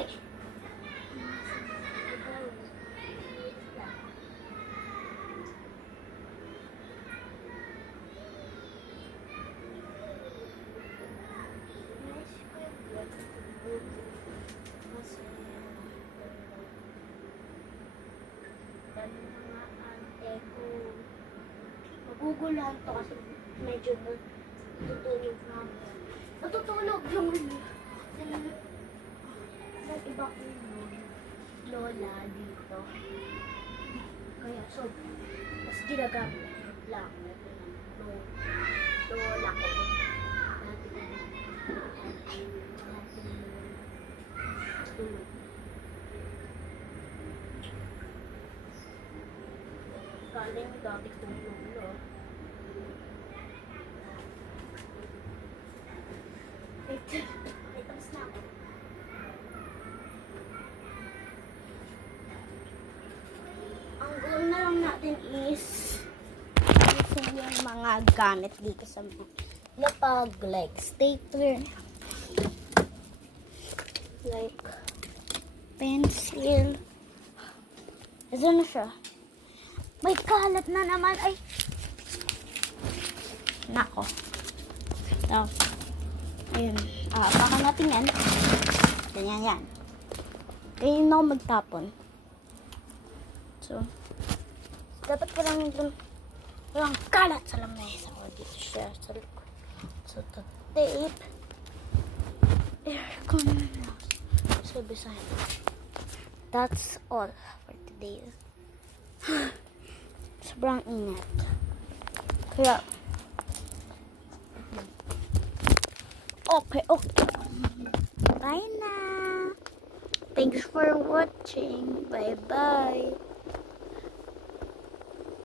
Uy! Magugulahan to kasi medyo natutulog na ako. Natutulog yung iba kong lola dito. Kaya so, mas ginagamit lang lola ko. Tulog. Galing dati kong lolo. Ay, tapos na ako. Ang goal na lang natin is ayusin yung mga gamit dito sa lapag, like stapler, like pencil. Ito na siya. May kalat na naman. Ay! Nako. So, ayun. Apakan natin yan. Ganyan yan. Ganyan na ako magtapon. So, dapat walang kalat sa lamesa. O, dito siya sa likod. So, tape. Aircon na lang. So, beside. That's all for today. Sobrang ingat. Kaya, okay. Bye na. Thanks for watching. Bye-bye.